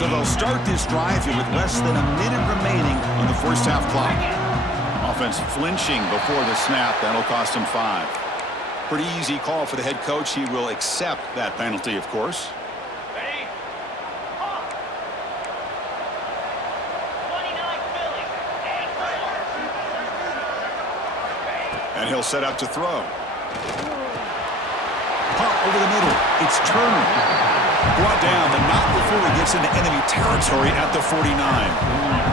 So they'll start this drive here with less than a minute remaining on the first half clock. Offense flinching before the snap. That'll cost him 5. Pretty easy call for the head coach. He will accept that penalty, of course. And he'll set up to throw. Pump over the middle. It's Turner. Brought down, but not before he gets into enemy territory at the 49.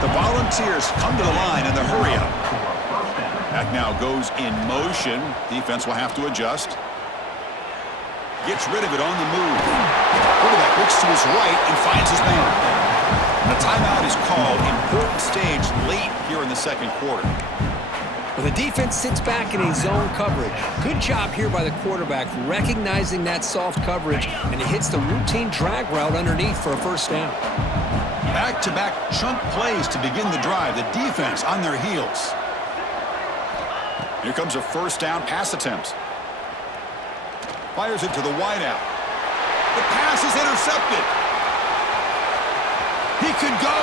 The Volunteers come to the line in the hurry-up. Back now goes in motion. Defense will have to adjust. Gets rid of it on the move. Quarterback looks to his right and finds his man. The timeout is called. Important stage late here in the second quarter. Well, the defense sits back in a zone coverage. Good job here by the quarterback, recognizing that soft coverage, and he hits the routine drag route underneath for a first down. Back-to-back chunk plays to begin the drive. The defense on their heels. Here comes a first down pass attempt. Fires it to the wideout. The pass is intercepted. He could go.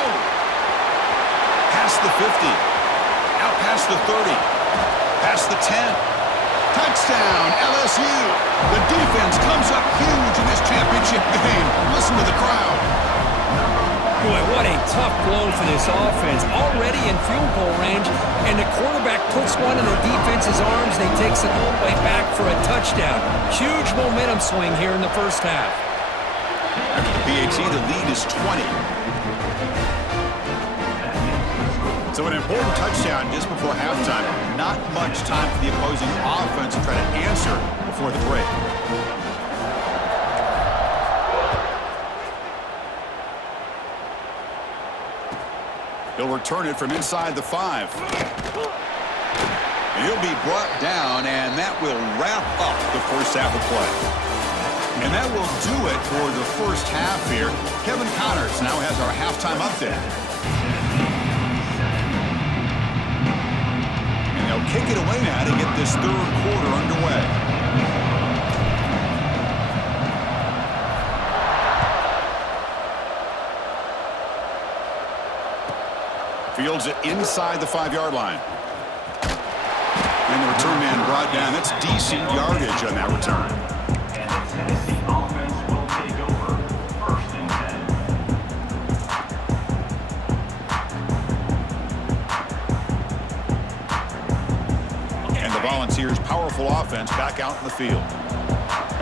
Past the 50. Out past the 30. Past the 10. Touchdown, LSU. The defense comes up huge in this championship game. Listen to the crowd. Boy, what a tough blow for this offense. Already in field goal range, and the quarterback puts one in the defense's arms. They takes it all the way back for a touchdown. Huge momentum swing here in the first half. After the PAT, the lead is 20. So an important touchdown just before halftime. Not much time for the opposing offense to try to answer before the break. He'll return it from inside the 5. He'll be brought down, and that will wrap up the first half of play. And that will do it for the first half here. Kevin Connors now has our halftime update. And they'll kick it away now to get this third quarter underway. Fields it inside the 5-yard line. And the return man brought down. That's decent yardage on that return. And the Volunteers' powerful offense back out in the field.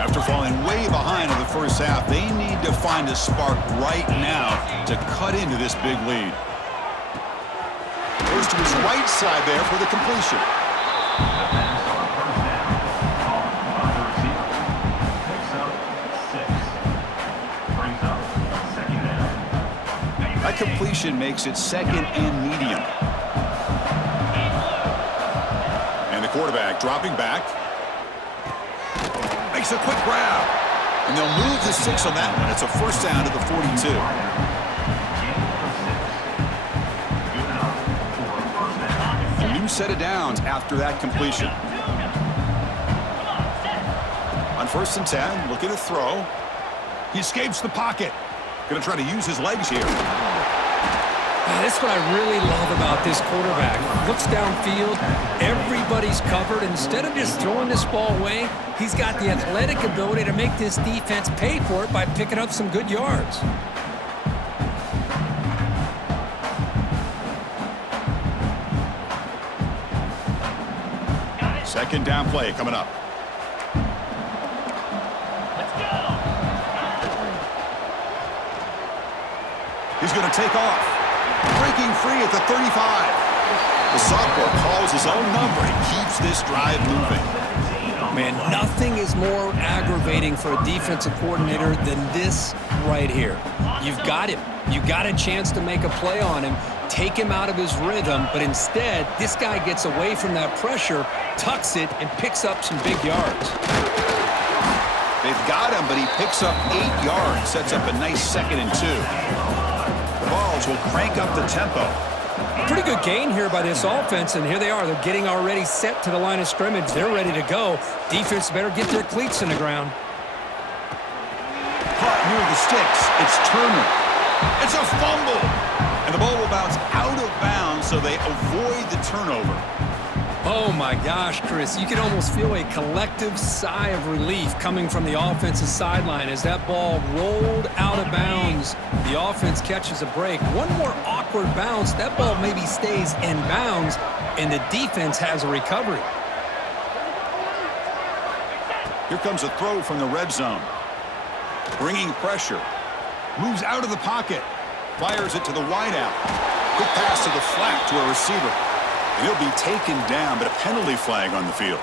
After falling way behind in the first half, they need to find a spark right now to cut into this big lead. Goes to his right side there for the completion. That completion makes it second and medium. And the quarterback dropping back. Makes a quick grab. And they'll move the 6 on that one. It's a first down to the 42. Set of downs after that completion. On first and 10, looking to throw. He escapes the pocket. Going to try to use his legs here. That's what I really love about this quarterback. Looks downfield, everybody's covered. Instead of just throwing this ball away, he's got the athletic ability to make this defense pay for it by picking up some good yards. Second down play coming up. Let's go. He's going to take off. Breaking free at the 35. The sophomore calls his own number and keeps this drive moving. Man, nothing is more aggravating for a defensive coordinator than this right here. You've got him. You got a chance to make a play on him, take him out of his rhythm, but instead, this guy gets away from that pressure, tucks it, and picks up some big yards. They've got him, but he picks up 8 yards, sets up a nice 2nd and 2. The Vols will crank up the tempo. Pretty good gain here by this offense, and here they are. They're getting already set to the line of scrimmage. They're ready to go. Defense better get their cleats in the ground. Caught near the sticks. It's Turner. It's a fumble. And the ball will bounce out of bounds, so they avoid the turnover. Oh, my gosh, Chris. You can almost feel a collective sigh of relief coming from the offensive sideline as that ball rolled out of bounds. The offense catches a break. One more awkward bounce. That ball maybe stays in bounds, and the defense has a recovery. Here comes a throw from the red zone. Bringing pressure. Moves out of the pocket. Fires it to the wideout. Quick pass to the flat to a receiver. And he'll be taken down, but a penalty flag on the field.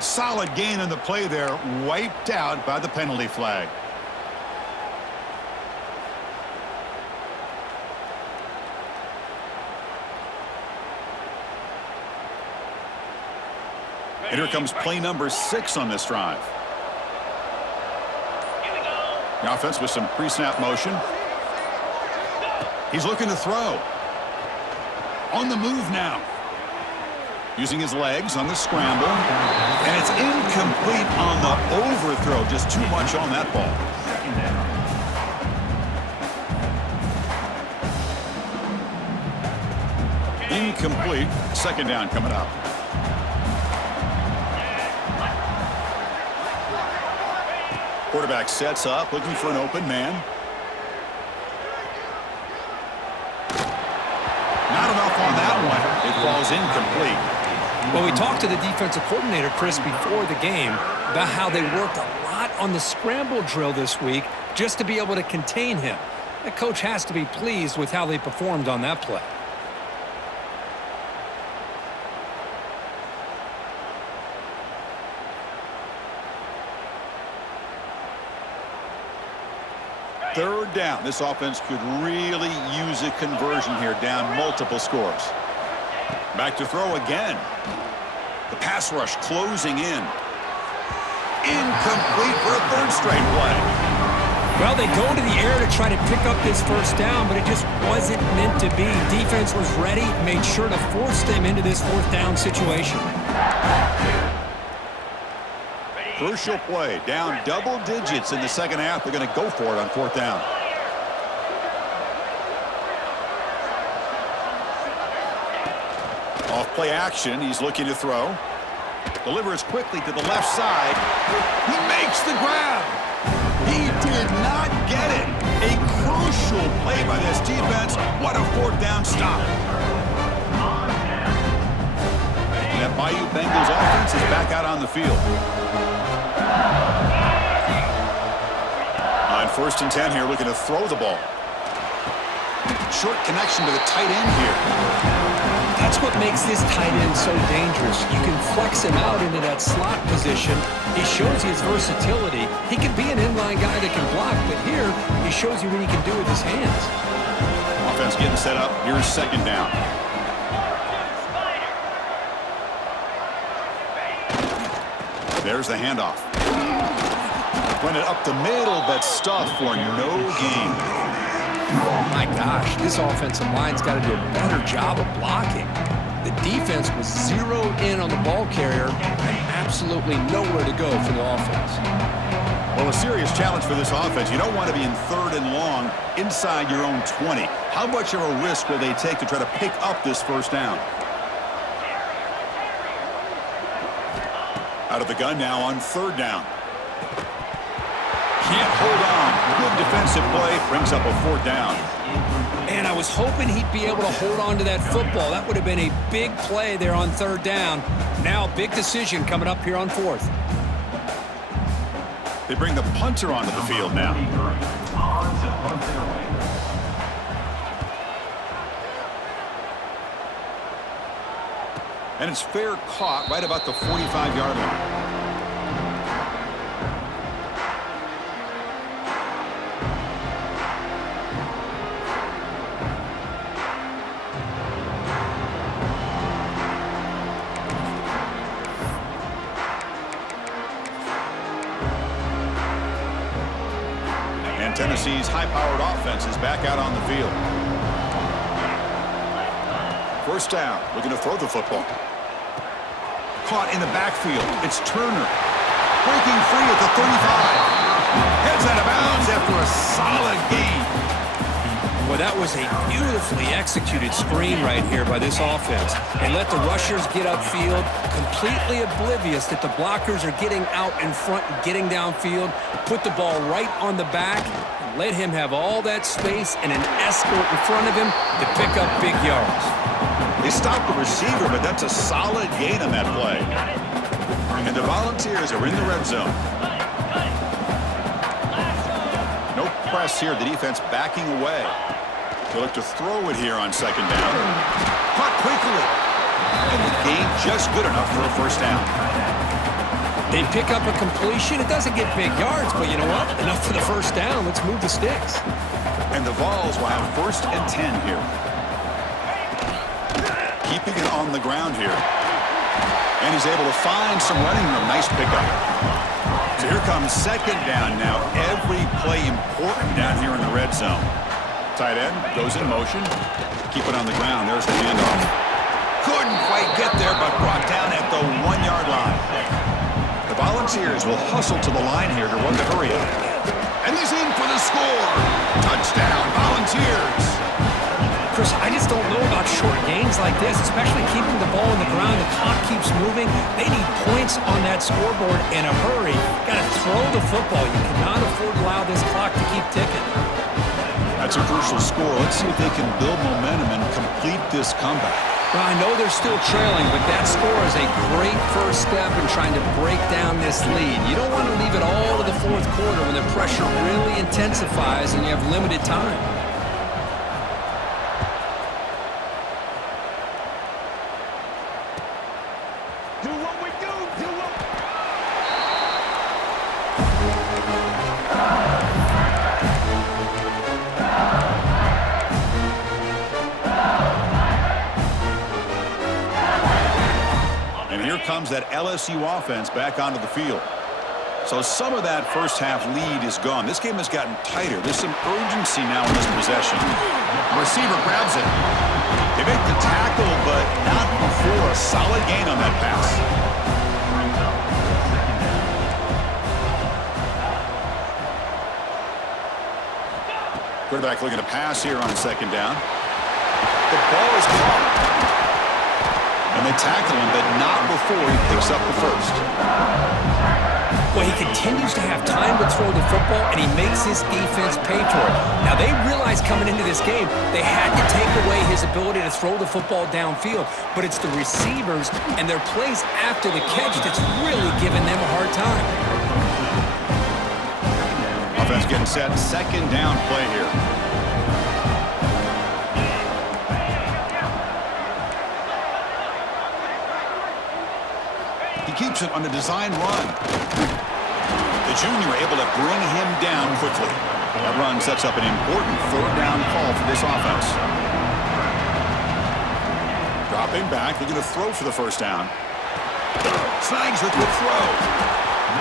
Solid gain on the play there, wiped out by the penalty flag. And here comes play number 6 on this drive. The offense with some pre-snap motion. He's looking to throw. On the move now. Using his legs on the scramble. And it's incomplete on the overthrow. Just too much on that ball. Incomplete. Second down coming up. Quarterback sets up, looking for an open man. Not enough on that one. It falls incomplete. Well, we talked to the defensive coordinator, Chris, before the game about how they worked a lot on the scramble drill this week just to be able to contain him. The coach has to be pleased with how they performed on that play. Third down. This offense could really use a conversion here, down multiple scores. Back to throw again. The pass rush closing in. Incomplete for a third straight play. Well, they go to the air to try to pick up this first down, but it just wasn't meant to be. Defense was ready, made sure to force them into this fourth down situation. Crucial play, down double digits in the second half. They're going to go for it on fourth down. Off play action, he's looking to throw. Delivers quickly to the left side. He makes the grab. He did not get it. A crucial play by this defense. What a fourth down stop. And that Bayou Bengals offense is back out on the field. On 1st and 10 here, looking to throw the ball. Short connection to the tight end here. That's what makes this tight end so dangerous. You can flex him out into that slot position. He shows his versatility. He can be an inline guy that can block, but here he shows you what he can do with his hands. Offense getting set up. Here's second down. There's the handoff. Went it up the middle, but stuffed for no gain. My gosh, this offensive line's got to do a better job of blocking. The defense was zeroed in on the ball carrier and absolutely nowhere to go for the offense. Well, a serious challenge for this offense. You don't want to be in 3rd and long inside your own 20. How much of a risk will they take to try to pick up this first down? Out of the gun now on 3rd down. Can't hold on. Good defensive play. Brings up a 4th down. And I was hoping he'd be able to hold on to that football. That would have been a big play there on 3rd down. Now a big decision coming up here on 4th. They bring the punter onto the field now. And it's fair caught right about the 45-yard line. And Tennessee's high-powered offense is back out on the field. First down, looking to throw the football. Caught in the backfield. It's Turner. Breaking free at the 35. Heads out of bounds after a solid gain. That was a beautifully executed screen right here by this offense. They let the rushers get upfield, completely oblivious that the blockers are getting out in front and getting downfield, put the ball right on the back, and let him have all that space and an escort in front of him to pick up big yards. They stopped the receiver, but that's a solid gain on that play. And the Volunteers are in the red zone. No press here. The defense backing away. They'll look to throw it here on second down. Caught quickly. And the gain just good enough for a first down. They pick up a completion. It doesn't get big yards, but you know what? Enough for the first down. Let's move the sticks. And the Vols will have 1st and 10 here. Keeping it on the ground here. And he's able to find some running room. Nice pickup. So here comes second down now. Every play important down here in the red zone. Tight end goes in motion. Keep it on the ground. There's the handoff. Couldn't quite get there, but brought down at the 1-yard line. The Volunteers will hustle to the line here to run the hurry up. And he's in for the score. Touchdown, Volunteers. Chris, I just don't know about short gains like this, especially keeping the ball on the ground. The clock keeps moving. They need points on that scoreboard in a hurry. Got to throw the football. You cannot afford to allow this clock to keep ticking. That's a crucial score. Let's see if they can build momentum and complete this comeback. Well, I know they're still trailing, but that score is a great first step in trying to break down this lead. You don't want to leave it all to the fourth quarter when the pressure really intensifies and you have limited time. Do what we do. And here comes that LSU offense back onto the field. So some of that first half lead is gone. This game has gotten tighter. There's some urgency now in this possession. Receiver grabs it. They make the tackle, but not before a solid gain on that pass. Quarterback looking to pass here on second down. The ball is caught. And they tackle him, but not before he picks up the first. Well, he continues to have time to throw the football, and he makes his defense pay for it. Now, they realized coming into this game they had to take away his ability to throw the football downfield, but it's the receivers and their plays after the catch that's really giving them a hard time. Offense getting set. Second down play here. He keeps it on the design run. The junior able to bring him down quickly. That run sets up an important third down call for this offense. Dropping back, looking to throw for the first down. Snags a good throw.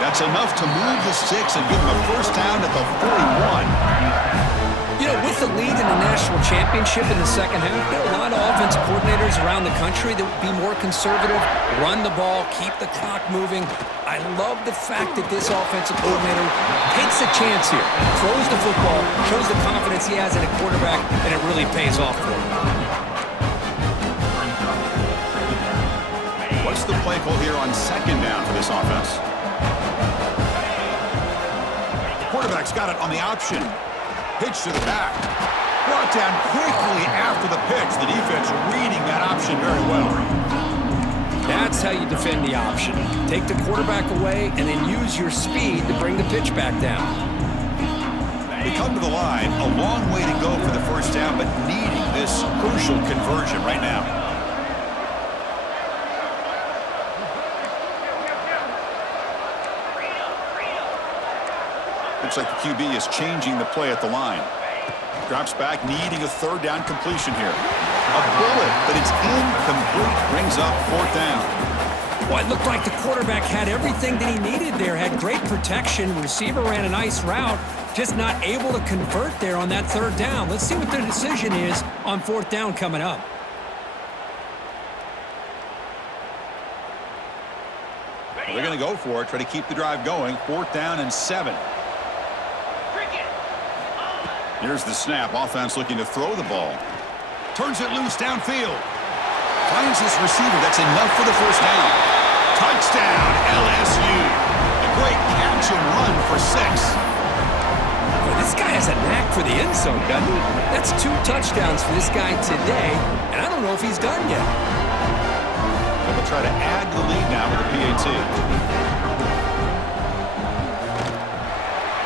That's enough to move the sticks and give him a first down at the 41. You know, with the lead in the national championship in the second half, there are a lot of offensive coordinators around the country that would be more conservative, run the ball, keep the clock moving. I love the fact that this offensive coordinator takes a chance here, throws the football, shows the confidence he has in a quarterback, and it really pays off for him. What's the play call here on second down for this offense? Quarterback's got it on the option. Pitch to the back. Brought down quickly after the pitch. The defense reading that option very well. That's how you defend the option. Take the quarterback away and then use your speed to bring the pitch back down. They come to the line. A long way to go for the first down, but needing this crucial conversion right now. Looks like the QB is changing the play at the line. Drops back, needing a third down completion here. A bullet, but it's incomplete. Brings up fourth down. Well, it looked like the quarterback had everything that he needed there. Had great protection. Receiver ran a nice route. Just not able to convert there on that third down. Let's see what their decision is on fourth down coming up. Well, they're going to go for it. Try to keep the drive going. 4th down and 7. Here's the snap. Offense looking to throw the ball. Turns it loose downfield. Finds his receiver. That's enough for the first down. Touchdown, LSU. A great catch and run for 6. Well, this guy has a knack for the end zone, doesn't he? That's 2 touchdowns for this guy today, and I don't know if he's done yet. They'll try to add to the lead now with a PAT.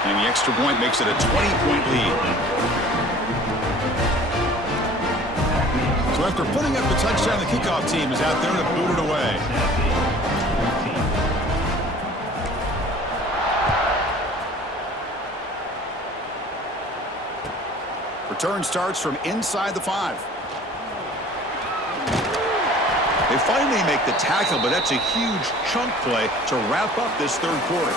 And the extra point makes it a 20-point lead. So after putting up the touchdown, the kickoff team is out there to boot it away. Return starts from inside the 5. They finally make the tackle, but that's a huge chunk play to wrap up this third quarter.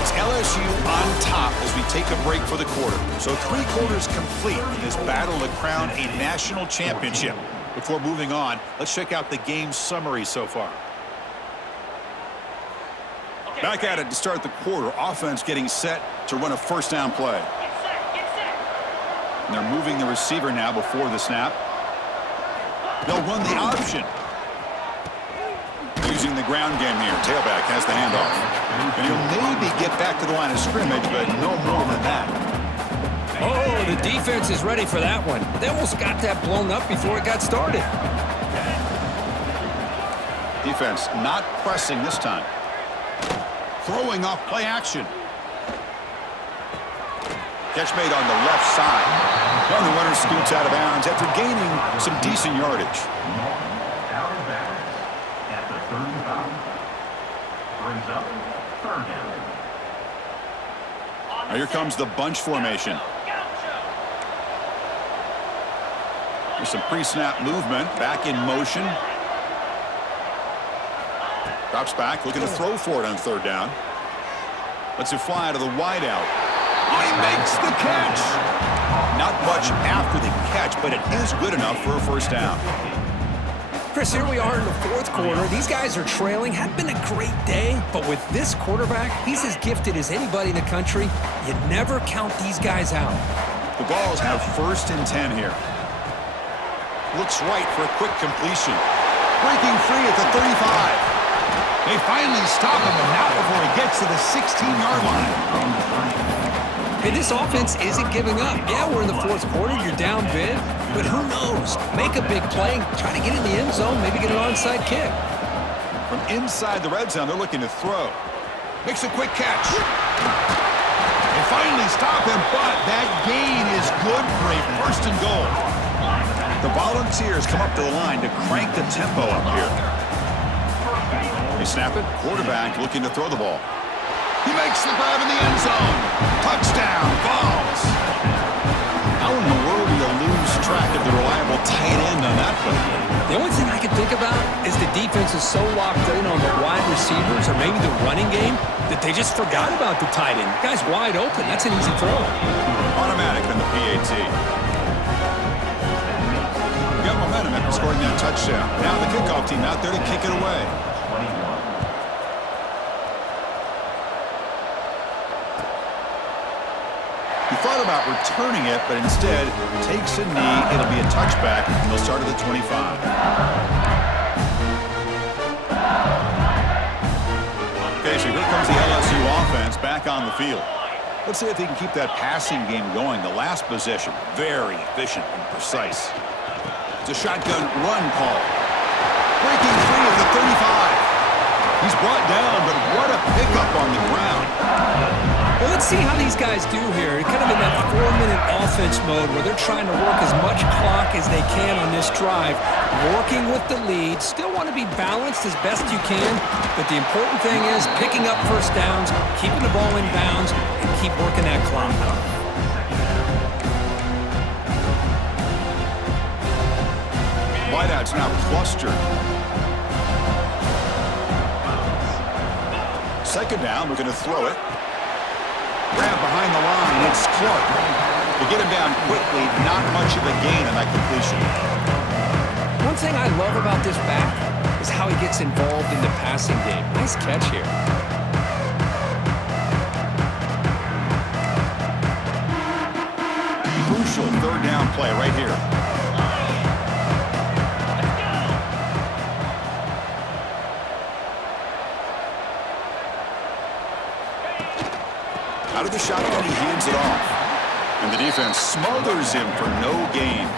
It's LSU on top as we take a break for the quarter. So 3 quarters complete in this battle to crown a national championship. Before moving on, let's check out the game summary so far. Back at it to start the quarter. Offense getting set to run a first down play. And they're moving the receiver now before the snap. They'll run the option. Using the ground game here. Tailback has the handoff. And he'll maybe get back to the line of scrimmage, but no more than that. Oh, the defense is ready for that one. They almost got that blown up before it got started. Defense not pressing this time. Throwing off play action. Catch made on the left side. And the runner scoots out of bounds after gaining some decent yardage. Now here comes the bunch formation. There's some pre-snap movement. Back in motion. Drops back, looking to throw for it on third down. Lets it fly to the wideout. Oh, he makes the catch. Not much after the catch, but it is good enough for a first down. Chris, here we are in the fourth quarter. These guys are trailing. Had been a great day, but with this quarterback, he's as gifted as anybody in the country. You never count these guys out. The Vols have 1st and 10 here. Looks right for a quick completion. Breaking free at the 35. They finally stop him, and not before he gets to the 16-yard line. Hey, this offense isn't giving up. Yeah, we're in the fourth quarter. You're down big, but who knows? Make a big play, try to get in the end zone, maybe get an onside kick. From inside the red zone, they're looking to throw. Makes a quick catch. They finally stop him, but that gain is good for a 1st and goal. The Volunteers come up to the line to crank the tempo up here. They snap it. Quarterback looking to throw the ball. He makes the grab in the end zone. Touchdown, Vols. How in the world do you lose track of the reliable tight end on that play? The only thing I can think about is the defense is so locked in on the wide receivers or maybe the running game that they just forgot about the tight end. The guy's wide open. That's an easy throw. Automatic in the PAT. Got momentum after scoring that touchdown. Now the kickoff team out there to kick it away. He thought about returning it, but instead takes a knee. It'll be a touchback, and they'll start at the 25. Okay, so here comes the LSU offense back on the field. Let's see if they can keep that passing game going. The last possession, very efficient and precise. It's a shotgun run call. Breaking free at the 35. He's brought down, but what a pickup on the ground. Well, let's see how these guys do here. Kind of in that 4-minute offense mode where they're trying to work as much clock as they can on this drive. Working with the lead. Still want to be balanced as best you can. But the important thing is picking up first downs, keeping the ball in bounds, and keep working that clock. Wideout's now clustered. Second down, we're going to throw it. Grab behind the line, it's Clark. To get him down quickly, not much of a gain on that completion. One thing I love about this back is how he gets involved in the passing game. Nice catch here. down play right here. Out of the shotgun, he hands it off. And the defense smothers him for no gain.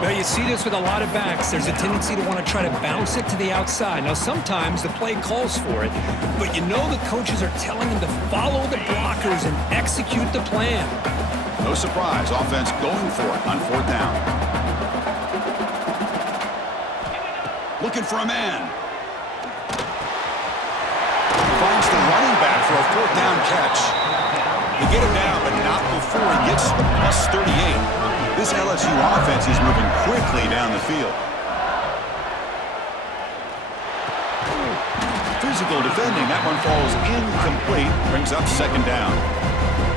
Well, you see this with a lot of backs. There's a tendency to want to try to bounce it to the outside. Now, sometimes the play calls for it, but you know the coaches are telling them to follow the blockers and execute the plan. No surprise, offense going for it on 4th down. Looking for a man. Finds the running back for a 4th down catch. They get him down, but not before he gets to the plus 38. This LSU offense is moving quickly down the field. Physical defending. That one falls incomplete. Brings up 2nd down.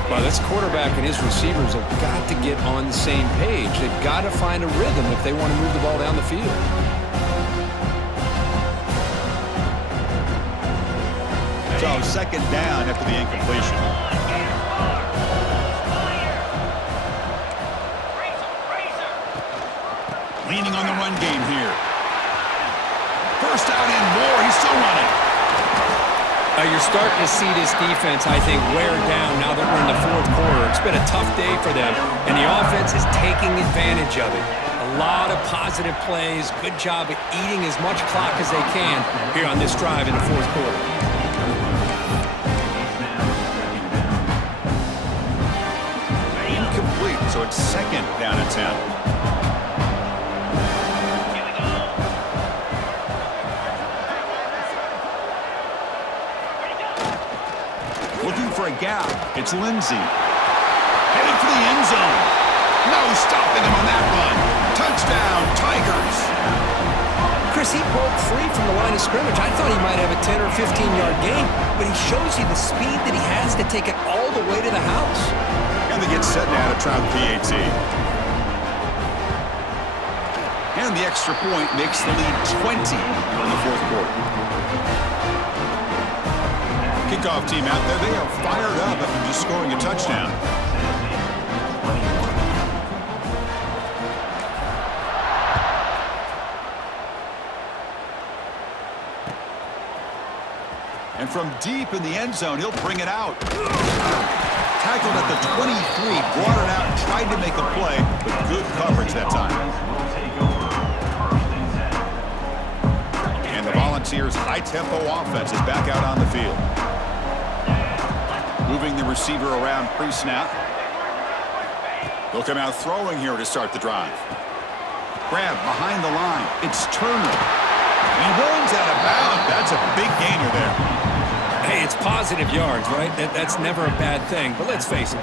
Well, this quarterback and his receivers have got to get on the same page. They've got to find a rhythm if they want to move the ball down the field. So 2nd down after the incompletion. Leaning on the run game here. 1st down and more. He's still running. You're starting to see this defense, I think, wear down now that we're in the 4th quarter. It's been a tough day for them, and the offense is taking advantage of it. A lot of positive plays. Good job at eating as much clock as they can here on this drive in the 4th quarter. Incomplete, so it's 2nd down and 10. Looking for a gap. It's Lindsey. Headed for the end zone. No stopping him on that run. Touchdown, Tigers. Chris, he broke free from the line of scrimmage. I thought he might have a 10 or 15-yard gain, but he shows you the speed that he has to take it all the way to the house. And they get set now to try the PAT. And the extra point makes the lead 20 in the 4th quarter. Kickoff team out there. They are fired up after just scoring a touchdown. And from deep in the end zone, he'll bring it out. Tackled at the 23, brought it out, tried to make a play, but good coverage that time. And the Volunteers' high-tempo offense is back out on the field. Moving the receiver around pre-snap. They'll come out throwing here to start the drive. Grab behind the line. It's Turner. He runs out of bounds. That's a big gainer there. Hey, it's positive yards, right? That's never a bad thing. But let's face it,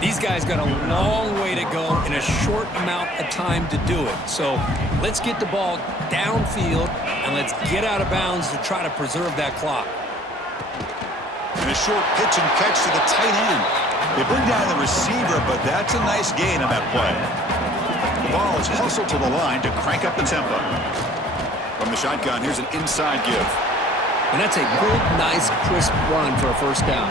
these guys got a long way to go in a short amount of time to do it. So let's get the ball downfield, and let's get out of bounds to try to preserve that clock. And a short pitch and catch to the tight end. They bring down the receiver, but that's a nice gain on that play. The ball is hustled to the line to crank up the tempo. From the shotgun, here's an inside give. And that's a good, nice, crisp run for a 1st down.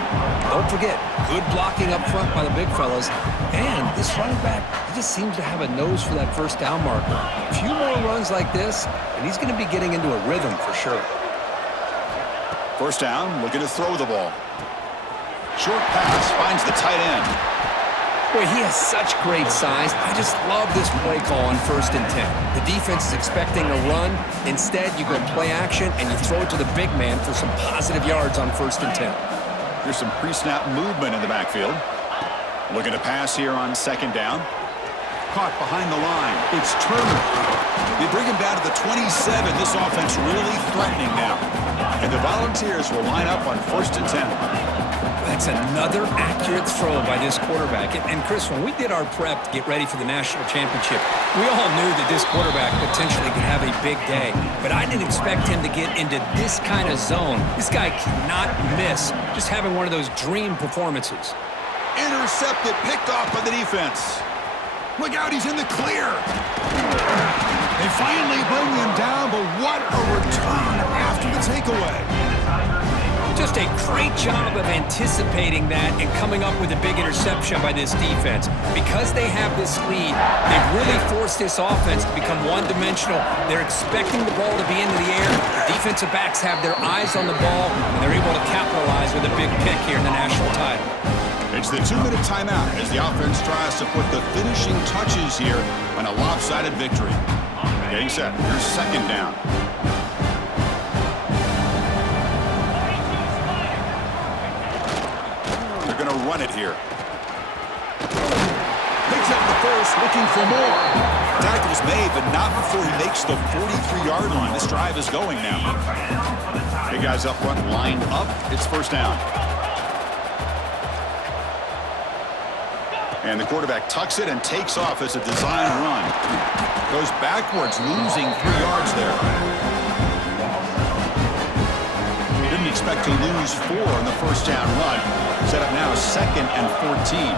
Don't forget, good blocking up front by the big fellas. And this running back, he just seems to have a nose for that 1st down marker. A few more runs like this, and he's going to be getting into a rhythm for sure. 1st down, looking to throw the ball. Short pass finds the tight end. Boy, he has such great size. I just love this play call on 1st and 10. The defense is expecting a run. Instead, you go play action, and you throw it to the big man for some positive yards on 1st and 10. Here's some pre-snap movement in the backfield. Looking to pass here on 2nd down. Caught behind the line. It's Turner. They bring him down to the 27. This offense really threatening now. And the Volunteers will line up on 1st and 10. That's another accurate throw by this quarterback. And Chris, when we did our prep to get ready for the national championship, we all knew that this quarterback potentially could have a big day. But I didn't expect him to get into this kind of zone. This guy cannot miss. Just having one of those dream performances. Intercepted, picked off by the defense. Look out, he's in the clear. They finally bring him down, but what a return after the takeaway. Just a great job of anticipating that and coming up with a big interception by this defense. Because they have this lead, they've really forced this offense to become one-dimensional. They're expecting the ball to be into the air. The defensive backs have their eyes on the ball, and they're able to capitalize with a big pick here in the national title. It's the 2-minute timeout as the offense tries to put the finishing touches here on a lopsided victory. Getting set. Here's second down. They're going to run it here. Picks up the first, looking for more. Tackle's made, but not before he makes the 43-yard line. This drive is going now. Big guys up front lined up. It's first down. And the quarterback tucks it and takes off as a design run. Goes backwards, losing 3 yards there. Didn't expect to lose 4 on the first down run. Set up now 2nd and 14.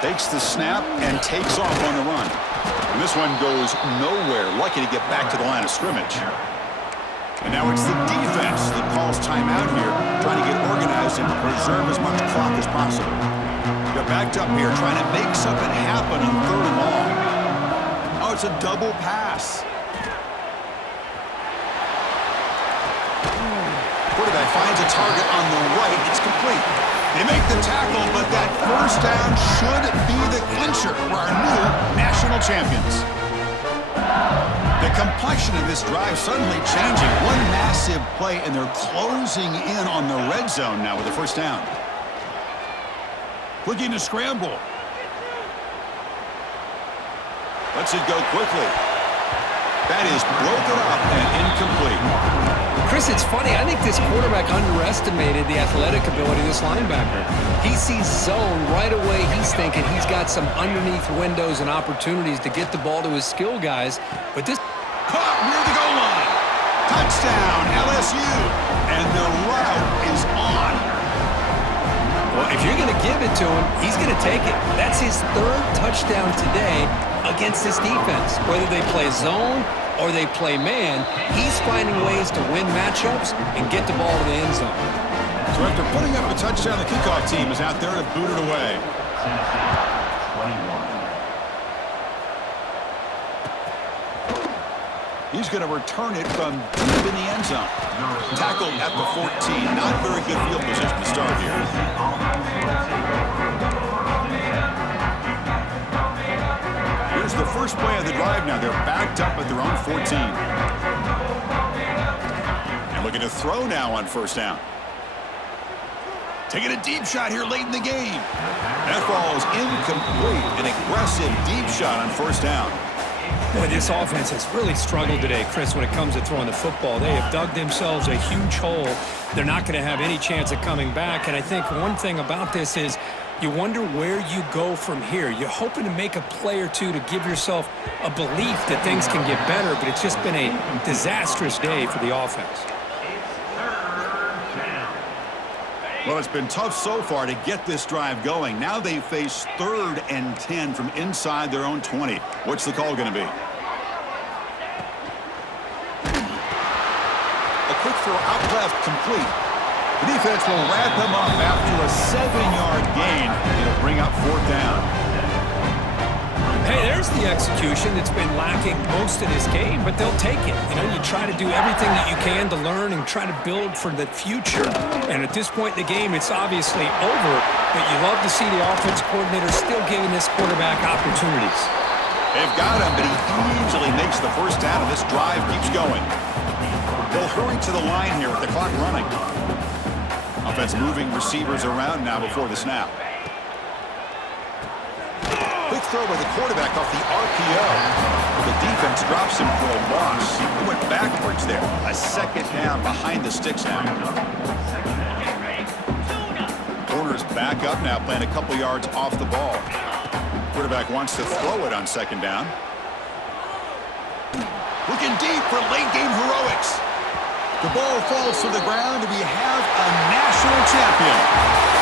Takes the snap and takes off on the run. And this one goes nowhere. Lucky to get back to the line of scrimmage. And now it's the defense that calls timeout here, trying to get organized and preserve as much clock as possible. They're backed up here, trying to make something happen on 3rd and long. Oh, it's a double pass. Quarterback finds a target on the right. It's complete. They make the tackle, but that first down should be the clincher for our new national champions. The complexion of this drive suddenly changing. One massive play, and they're closing in on the red zone now with the first down. Looking to scramble. Lets it go quickly. That is broken up and incomplete. Chris, it's funny. I think this quarterback underestimated the athletic ability of this linebacker. He sees zone right away. He's thinking he's got some underneath windows and opportunities to get the ball to his skill guys. But this caught near the goal line. Touchdown, LSU. And the route is on. Well, if you're going to give it to him, he's going to take it. That's his 3rd touchdown today against this defense. Whether they play zone or they play man, he's finding ways to win matchups and get the ball to the end zone. So after putting up a touchdown, the kickoff team is out there to boot it away. He's going to return it from deep in the end zone. Tackled at the 14. Not very good field position to start here. Here's the first play of the drive now. They're backed up at their own 14. And looking to throw now on first down. Taking a deep shot here late in the game. That ball is incomplete. An aggressive deep shot on first down. Boy, this offense has really struggled today, Chris, when it comes to throwing the football. They have dug themselves a huge hole. They're not going to have any chance of coming back. And I think one thing about this is you wonder where you go from here. You're hoping to make a play or two to give yourself a belief that things can get better, but it's just been a disastrous day for the offense. Well, it's been tough so far to get this drive going. Now they face 3rd and 10 from inside their own 20. What's the call going to be? A quick throw out left, complete. The defense will wrap him up after a 7-yard gain. It'll bring up 4th down. Hey, there's the execution that's been lacking most of this game, but they'll take it. You know, you try to do everything that you can to learn and try to build for the future. And at this point in the game, it's obviously over, but you love to see the offense coordinator still giving this quarterback opportunities. They've got him, but he easily makes the first down, and this drive keeps going. They'll hurry to the line here with the clock running. Offense moving receivers around now before the snap. Quick throw by the quarterback off the RPO. The defense drops him for a loss. He went backwards there. A 2nd down behind the sticks now. Corners back up now, playing a couple yards off the ball. Quarterback wants to throw it on 2nd down. Looking deep for late-game heroics. The ball falls to the ground, and we have a national champion.